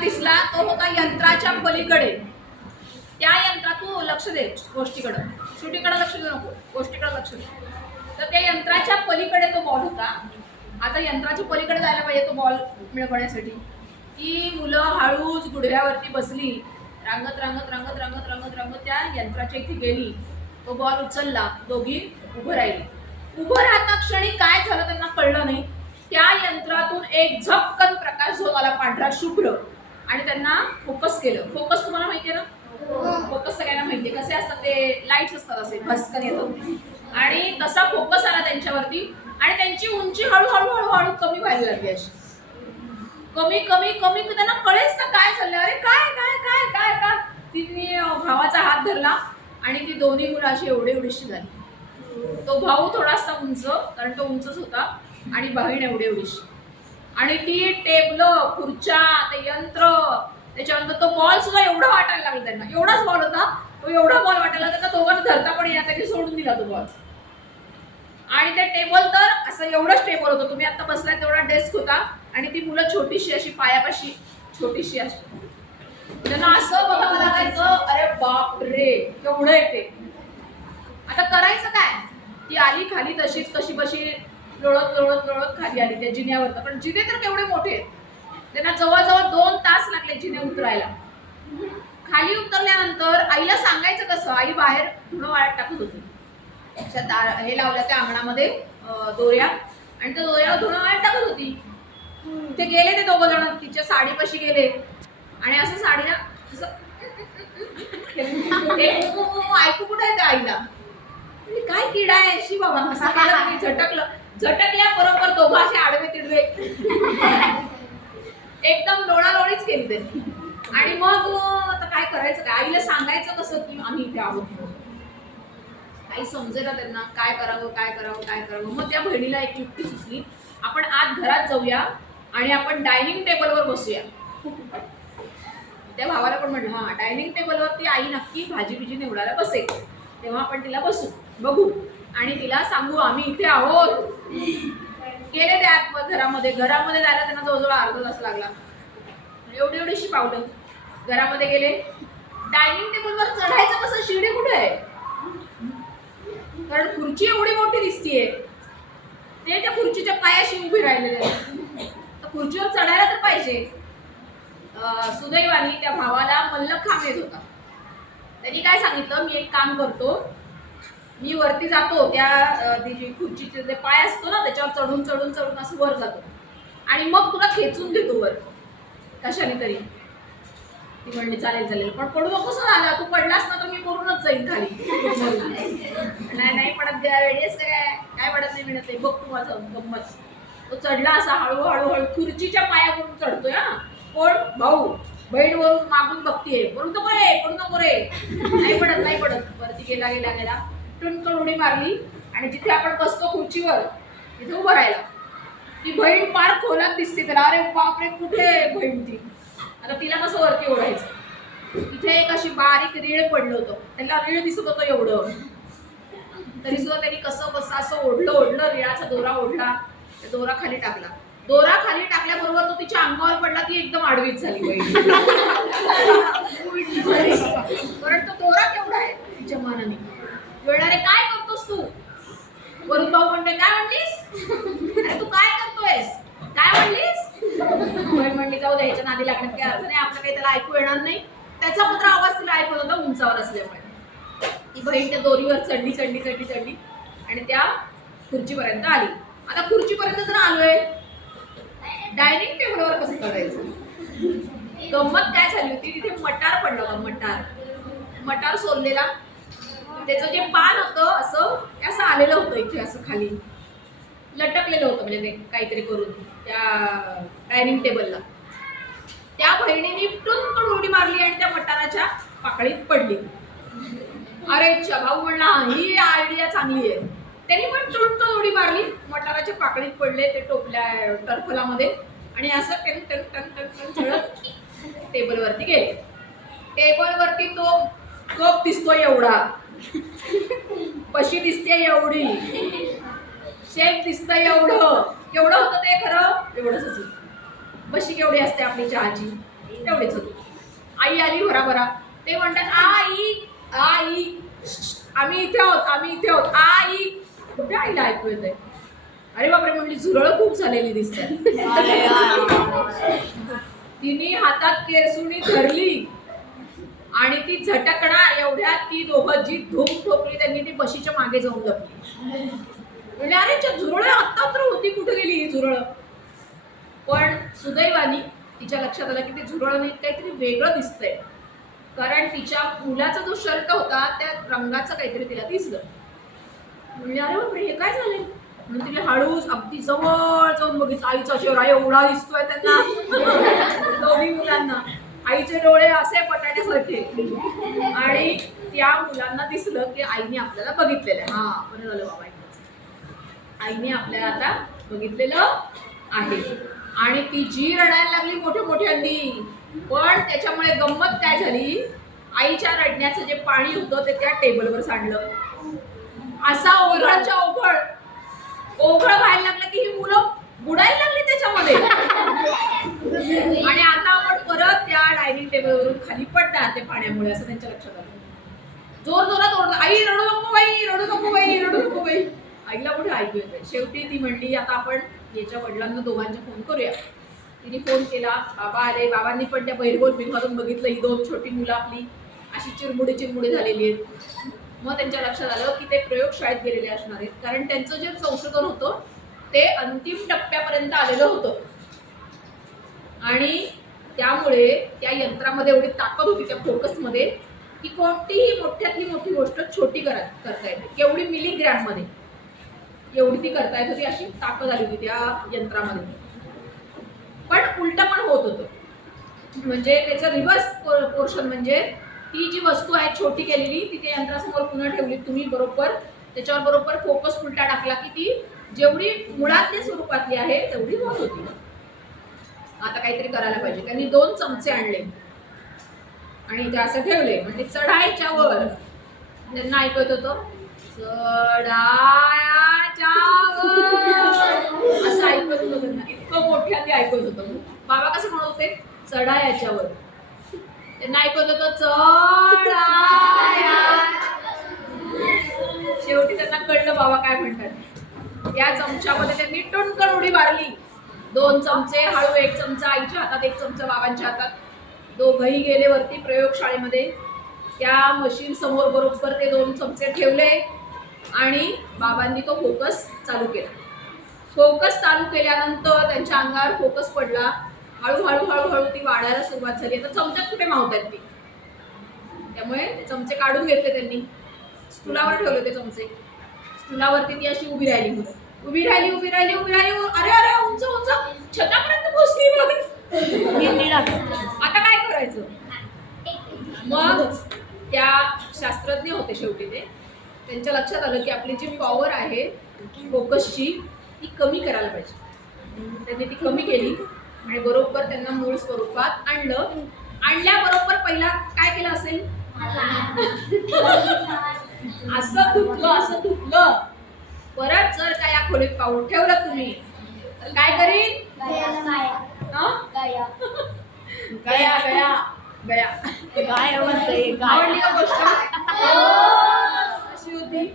दिसला तो होता यंत्राच्या पलीकडे. त्या यंत्रात तू लक्ष दे गोष्टीकडं. शुटीकडे लक्ष देऊ नको. गोष्टीकडे लक्ष दे. तर त्या यंत्राच्या पलीकडे तो बॉल होता. आता यंत्राच्या पलीकडे जायला पाहिजे तो बॉल मिळवण्यासाठी. ती मुलं हळूच गुडघ्यावरती बसली. रांगत रांगत रांगत रांगत रांगत रांगत त्या यंत्राच्या इथे गेली. तो बॉल उचलला. दोघी उभं राहिली. उभं राहता क्षणी काय झालं त्यांना कळलं नाही. त्या यंत्रातून एक झपकन प्रकाश जो आला पांढरा शुभ्र आणि त्यांना फोकस केलं. फोकस तुम्हाला माहितीये ना? फोकस सगळ्यांना माहितीये. कसे असतात ते? लाईट्स असतात असे. भस्कन येतात आणि तसा फोकस आला त्यांच्यावरती. आणि त्यांची उंची हळूहळू हळूहळू कमी व्हायला लागली अशी. कमी कमी कमी. त्यांना कळेच ना काय चाललंय. अरे काय काय काय काय का तिने भावाचा हात धरला. आणि ती दोन्ही मुलं अशी एवढी एवढीशी झाली. तो भाऊ थोडासा उंच कारण तो उंचच होता. आणि बहीण एवढी एवढीशी आणि ती टेबलं खुर्च्या ते यंत्र त्याच्यानंतर तो बॉल सुद्धा एवढा वाटायला लागला त्यांना. एवढाच बॉल होता. तो एवढा बॉल वाटायला त्यांना तर दोघांना धरता पण येणार त्यांनी सोडून दिला तो बॉल. आणि ते टेबल तर असं एवढंच टेबल होतं. तुम्ही आता बसलाय तेवढा डेस्क होता आणि ती मुलं छोटीशी अशी पायापाशी छोटीशी अशी. त्यांना असं बघावं लागायचं अरे बाप रे एवढं येते आता करायचं काय? ती आली खाली तशीच कशी बशी लोळत लोळत लोळत खाली आली त्या जिन्यावर पण जिने तर केवढे मोठे आहेत. त्यांना जवळजवळ दोन तास लागले जिने उतरायला. खाली उतरल्यानंतर आईला सांगायचं कसं आई बाहेर धुणं वाळत टाकत होती. अशा दार हे लावल्या त्या अंगणामध्ये दोऱ्या. आणि त्या दोऱ्यावर धुणं वाळत टाकत होती. ते गेले ते दोघं जण तिच्या साडीपाशी गेले. आणि असं साडीला असं ऐकू कुठं आहे त्या आईला? काय किडा आहे? अशी बाबा असं केलं झटकलं. झटकल्या बरोबर दोघं असे आडवे तिडवे. एकदम लोणालोणीच केली त्यांनी. आणि मग आता काय करायचं काय? आईला सांगायचं कसं की आम्ही इथे आहोत? काही समजेना त्यांना काय करावं काय करावं काय करावं. मग त्या बहिणीला एक युक्ती सुचली. आपण आत घरात जाऊया आणि आपण डायनिंग टेबलवर बसूया. त्या भावाला पण म्हटलं हा डायनिंग टेबलवरती आई नक्की भाजी बिजी निवडायला बसेल. तेव्हा आपण तिला बसू. बघू. आणि तिला सांगू आम्ही इथे आहोत. गेले ते आत घरामध्ये. घरामध्ये जायला त्यांना जवळजवळ अर्धा तास लागला. एवढी एवढीशी पावलं. घरामध्ये गेले. डायनिंग टेबलवर चढायचं कसं? शिडी कुठे आहे? कारण खुर्ची एवढी मोठी दिसतीये. ते त्या खुर्चीच्या पायाशी उभी राहिलेले तर खुर्चीवर चढायला तर पाहिजे. सुदैवानी त्या भावाला मल्लखांब येत होता. त्यांनी काय सांगितलं? मी एक काम करतो. मी वरती जातो त्या खुर्चीचे जे पाय असतो ना त्याच्यावर चढून चढून चढून असं वर जातो. आणि मग तुला खेचून घेतो वर. कशाने तरी. ती म्हणली चालेल चालेल. पण पडू नकोस ना आला. तू पडलास ना तर मी पडूनच जाईल खाली. नाही नाही पडत वेळेस काय काय पडत नाही मिळत नाही. बघ तू माझं गंमत. तो चढला असा हळूहळू हळू खुर्चीच्या पायावरून चढतोय हा. कोण? भाऊ. बहीण वरून मागून बघतीये. पडू नको रे पडू नको रे. नाही पडत नाही पडत. वरती गेला गेला गेला. टुणकन उडी मारली आणि जिथे आपण बसतो खुर्चीवर तिथे उभं राहिला. ती बहीण पार खोलात दिसते त्याला. अरे बापरे कुठे बहीण ती? आता तिला कसं वरती ओढायचं? इथे एक अशी बारीक रीळ पडलं होतं. त्याला रीळ दिसत होतं एवढं. तरी सुद्धा त्यांनी कसं बस असं ओढलं ओढलं रिळाचा दोरा ओढला त्या दोरा खाली टाकला. दोरा खाली टाकल्याबरोबर तो तिच्या अंगावर पडला ती एकदम आडवीच झाली बहीण. उलटी झाली. कारण तो दोरा केवढा आहे? तिच्या मानाने. वेळाने काय करतोस तू? वरून भाऊ म्हणते काय म्हणलीस? अरे तू काय करतोयस? काय म्हणलीस? बहीण म्हणली जाऊ द्यायच्या नादी लागण्यात काही अर्थ नाही आपलं काही त्याला ऐकू येणार नाही. त्याचा मात्र आवाज तिला ऐकून होता उंचावर असल्यामुळे. ती बहीण त्या दोरीवर चढली चढली चढली चढली आणि त्या खुर्चीपर्यंत आली. आता खुर्चीपर्यंत जर आलोय डायनिंग टेबलवर कसं करायचं गंमत काय झाली होती? तिथे मटार पडला होता मटार. मटार सोललेला. त्याचं जे पान होतं असं असं आलेलं होतं इथे असं खाली लटकलेलं होतं म्हणजे ते काहीतरी करून त्या डायनिंग टेबलला त्या बहिणीने टुनकन उडी मारली आणि त्या मटाराच्या पाकळीत पडली अरे भाऊ म्हणला ही आयडिया चांगली आहे त्यांनी पण टुनकन उडी मारली मटाराच्या पाकळीत पडले ते टोपल्या टरफलामध्ये आणि असं टन टन टन टन टन खेळत टेबलवरती गेले टेबलवरती तो कप दिसतोय एवढा. पशी दिसते एवढी. शेप दिसतंय एवढं. केवढं होतं ते खरं? एवढंच बशी केवढी असते आपली चहाची? तेवढीच होती. आई आली भराभरा ते म्हणतात आई आई. आम्ही इथे आहोत आम्ही इथे आहोत. आई. कुठे आईला ऐकू येत अरे बापरे म्हणली झुरळ खूप झालेली दिसतात. तिने हातात केरसुणी धरली. आणि ती झटकणार एवढ्यात ती दोघं जी धूम ठोकली त्यांनी ती बशीच्या मागे जाऊन लपली. म्हणजे अरे झुरळ आत्ता तर होती कुठे गेली ही झुरळ? पण सुदैवानी तिच्या लक्षात आलं की ते झुरळ नाही काहीतरी वेगळं दिसतंय. कारण तिच्या मुलाचा जो शर्ट होता त्या रंगाचं काहीतरी तिला दिसलं. म्हणजे अरे बापरे हे काय झालंय? म्हणून तिने हळूच अगदी जवळ जाऊन बघितलं आईचा चेहरा एवढा दिसतोय त्यांना. दोन्ही मुलांना. आईचे डोळे असे बटाट्यासारखे आणि त्या मुलांना दिसलं की आईने आपल्याला बघितलेलं आहे. हा. बरं झालं बाबा. आईने आपल्याला आता बघितलेलं आहे. आणि ती जी रडायला लागली मोठ्या मोठ्यांनी पण त्याच्यामुळे गंमत काय झाली? आईच्या रडण्याचं जे पाणी होतं ते त्या टेबलवर सांडलं. असा ओघळच्या ओघळ. ओघळ व्हायला लागला की ही मुलं बुडायला लागली त्याच्यामध्ये. आणि आता परत त्या डायनिंग टेबलवरून खाली पडणार ते पाण्यामुळे असं त्यांच्या लक्षात आलं. जोर जोरात ओरडत आई रडू नको बाई रडू नको बाई रडू नको बाई. आईला कुठे ऐकू येत शेवटी ती म्हणली आता आपण याच्या वडिलांना दोघांचे फोन करूया. तिने फोन केला बाबा आले बाबांनी पण त्या बहिरगोल बिंगातून बघितलं ही दोन छोटी मुलं आपली अशी चिरमुडे चिरमुडे झालेली आहेत. मग त्यांच्या लक्षात आलं की ते प्रयोगशाळेत गेलेले असणार आहेत. कारण त्यांचं जे संशोधन होतं ते अंतिम टप्प्यापर्यंत आलेलं होतं. आणि त्यामुळे त्या यंत्रामध्ये एवढी ताकद होती त्या फोकसमध्ये की कोणतीही मोठ्यातली मोठी गोष्ट छोटी करा करता येते. केवढी मिलीग्रॅममध्ये. एवढी ती करता येत होती अशी ताकद आली होती त्या यंत्रामध्ये. पण उलट पण होत होतं. म्हणजे त्याचं रिव्हर्स पोर्शन म्हणजे ती जी वस्तू आहे छोटी केलेली ती त्या यंत्रासमोर पुन्हा ठेवली. तुम्ही बरोबर त्याच्यावर बरोबर फोकस उलटा टाकला की ती जेवढी मुळातल्या स्वरूपातली आहे तेवढी होत होती. आता काहीतरी करायला पाहिजे. त्यांनी दोन चमचे आणले. आणि ते असं ठेवले. म्हणजे चढायच्या वर. त्यांना ऐकत होतं चढायच्या वर. असं ऐकत होतं त्यांना. इतकं मोठ्याने ऐकत होतं. बाबा कसं म्हणत होते? चढायाच्या वर. त्यांना ऐकत होतं चढाया शेवटी त्यांना कळलं बाबा काय म्हणतात. या चमच्यामध्ये त्यांनी टुणकन उडी मारली. दोन चमचे हळू एक चमचा आईच्या हातात एक चमचा बाबांच्या हातात. दोघंही गेले वरती प्रयोगशाळेमध्ये. त्या मशीन समोर बरोबर ते दोन चमचे ठेवले आणि बाबांनी तो फोकस चालू केला. फोकस चालू केल्यानंतर त्यांच्या अंगावर फोकस पडला. हळूहळू हळूहळू ती वाढायला सुरुवात झाली. आता चमच्यात कुठे मावतात ती? त्यामुळे ते चमचे काढून घेतले त्यांनी. स्टुलावर ठेवले ते चमचे. स्टुलावरती ती अशी उभी राहिली मुलं उभी राहिली उभी राहिली उभी राहिली. अरे अरे उंच उंच. छतापर्यंत पोहोचली आता काय करायचं? मग त्या शास्त्रज्ञ होते शेवटी ते. त्यांच्या लक्षात आलं की आपली जी पॉवर आहे फोकसची ती कमी करायला पाहिजे. त्यांनी ती कमी केली आणि बरोबर त्यांना मूळ स्वरूपात आणलं. आणल्याबरोबर पहिला काय केलं असेल? असं धुतलं असं धुतलं परत जर का या खोलीत पाऊल ठेवलं तुम्ही तर काय करीन? हं? गया. गया गया. गाय. म्हणते आवडली का गोष्ट? कशी होती?